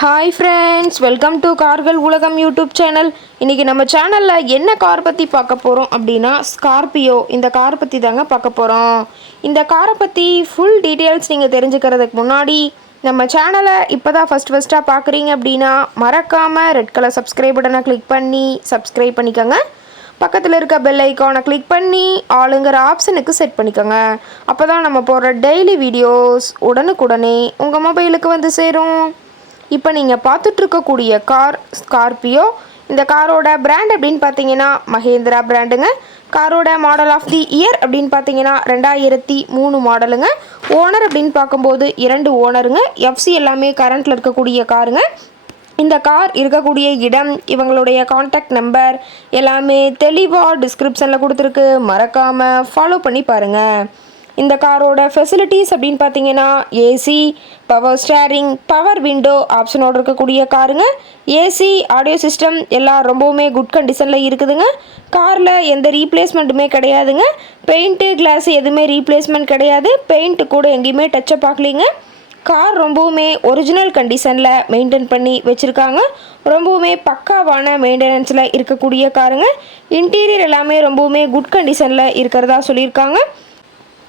Hi friends, welcome to கார்கள் உலகம் YouTube channel. இன்றைக்கி நம்ம சேனலில் என்ன கார் பற்றி பார்க்க போகிறோம் அப்படின்னா ஸ்கார்பியோ. இந்த கார் பற்றி தாங்க பார்க்க போகிறோம். இந்த காரை பற்றி ஃபுல் டீட்டெயில்ஸ் நீங்கள் தெரிஞ்சுக்கிறதுக்கு முன்னாடி நம்ம சேனலை இப்போ தான் ஃபஸ்ட்டாக பார்க்குறீங்க அப்படின்னா மறக்காமல் ரெட் கலர் சப்ஸ்கிரைப் பட்டனை கிளிக் பண்ணி சப்ஸ்கிரைப் பண்ணிக்கோங்க. பக்கத்தில் இருக்க பெல் ஐக்கானை கிளிக் பண்ணி ஆளுங்கிற ஆப்ஷனுக்கு செட் பண்ணிக்கோங்க. அப்போ தான் நம்ம போடுற டெய்லி வீடியோஸ் உடனுக்குடனே உங்கள் மொபைலுக்கு வந்து சேரும். இப்போ நீங்கள் பார்த்துட்ருக்கக்கூடிய கார் ஸ்கார்பியோ. இந்த காரோட பிராண்ட் அப்படின்னு பார்த்தீங்கன்னா மஹேந்திரா பிராண்டுங்க. காரோட மாடல் ஆஃப் தி இயர் அப்படின்னு பார்த்தீங்கன்னா 2003 மாடலுங்க. ஓனர் அப்படின்னு பார்க்கும்போது 2 ஓனருங்க. எஃப்சி எல்லாமே கரண்ட்டில் இருக்கக்கூடிய காருங்க. இந்த கார் இருக்கக்கூடிய இடம், இவங்களுடைய காண்டாக்ட் நம்பர் எல்லாமே தெளிவாக டிஸ்கிரிப்ஷனில் கொடுத்துருக்கு. மறக்காமல் ஃபாலோ பண்ணி பாருங்கள். இந்த காரோட ஃபெசிலிட்டிஸ் அப்படின்னு பார்த்தீங்கன்னா AC, power steering, power window ஆப்ஷனோடு இருக்கக்கூடிய காருங்க. ஏசி, ஆடியோ சிஸ்டம் எல்லாம் ரொம்பவுமே குட் கண்டிஷனில் இருக்குதுங்க. காரில் எந்த ரீப்ளேஸ்மெண்ட்டுமே கிடையாதுங்க. பெயிண்ட்டு, கிளாஸ் எதுவுமே ரீப்ளேஸ்மெண்ட் கிடையாது. பெயிண்ட்டு கூட எங்கேயுமே டச்சப் ஆகலிங்க. கார் ரொம்பவுமே ஒரிஜினல் கண்டிஷனில் மெயின்டைன் பண்ணி வச்சுருக்காங்க. ரொம்பவுமே பக்காவான மெயின்டெனன்ஸில் இருக்கக்கூடிய காருங்க. இன்டீரியர் எல்லாமே ரொம்பவுமே குட் கண்டிஷனில் இருக்கிறதா சொல்லியிருக்காங்க.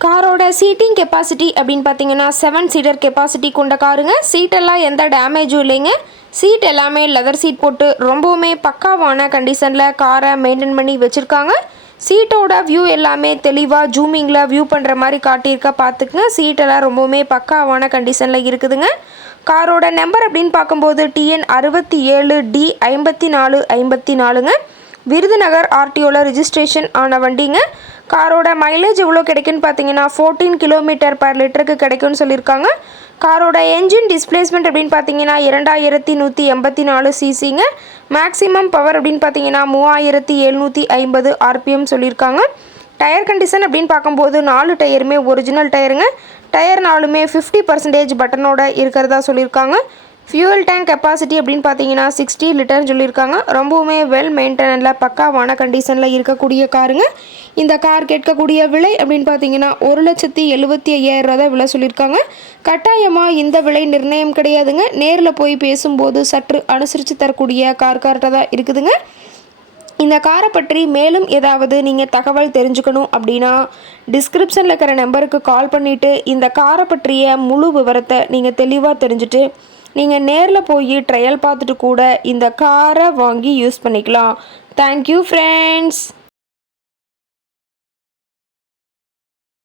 காரோட சீட்டிங் கெப்பாசிட்டி அப்படின்னு பார்த்தீங்கன்னா 7 சீட்டர் கெப்பாசிட்டி கொண்ட காருங்க. சீட்டெல்லாம் எந்த டேமேஜும் இல்லைங்க. சீட் எல்லாமே லெதர் சீட் போட்டு ரொம்பவுமே பக்காவான கண்டிஷனில் காரை மெயின்டைன் பண்ணி வச்சுருக்காங்க. சீட்டோட வியூ எல்லாமே தெளிவாக ஜூமிங்கில் வியூ பண்ணுற மாதிரி காட்டியிருக்க பார்த்துக்குங்க. சீட்டெல்லாம் ரொம்பவுமே பக்காவான கண்டிஷனில் இருக்குதுங்க. காரோட நம்பர் அப்படின்னு பார்க்கும்போது TN 67D 5454ங்க. விருதுநகர் ஆர்டிஓவில் ரிஜிஸ்ட்ரேஷன் ஆன வண்டிங்க. காரோட மைலேஜ் எவ்வளோ கிடைக்குன்னு பார்த்தீங்கன்னா 14 km/லிட்டருக்கு கிடைக்கும்னு சொல்லியிருக்காங்க. காரோட என்ஜின் டிஸ்பிளேஸ்மெண்ட் அப்படின்னு பார்த்தீங்கன்னா 2184 சிசிங்க. மேக்ஸிமம் பவர் அப்படின்னு பார்த்தீங்கன்னா 3750 RPM சொல்லியிருக்காங்க. டயர் கண்டிஷன் அப்படின்னு பார்க்கும்போது 4 டயருமே ஒரிஜினல் டயருங்க. டயர் 4மே 50% பட்டனோட இருக்கிறதா சொல்லியிருக்காங்க. ஃபியூவல் டேங்க் கெப்பாசிட்டி அப்படின்னு பார்த்தீங்கன்னா 60 லிட்டர்னு சொல்லியிருக்காங்க. ரொம்பவுமே வெல் மெயின்டெனனில் பக்காவான கண்டிஷனில் இருக்கக்கூடிய காருங்க. இந்த கார் கேட்கக்கூடிய விலை அப்படின்னு பார்த்தீங்கன்னா 1,75,000 தான் விலை சொல்லியிருக்காங்க. கட்டாயமாக இந்த விலை நிர்ணயம் கிடையாதுங்க. நேரில் போய் பேசும்போது சற்று அனுசரித்து தரக்கூடிய கார்கிட்ட தான் இருக்குதுங்க. இந்த காரை பற்றி மேலும் ஏதாவது நீங்கள் தகவல் தெரிஞ்சுக்கணும் அப்படின்னா டிஸ்கிரிப்ஷனில் இருக்கிற நம்பருக்கு கால் பண்ணிவிட்டு இந்த காரை பற்றிய முழு விவரத்தை நீங்கள் தெளிவாக தெரிஞ்சுட்டு நீங்கள் நேரில் போய் ட்ரையல் பார்த்துட்டு கூட இந்த காரை வாங்கி யூஸ் பண்ணிக்கலாம். Thank you friends.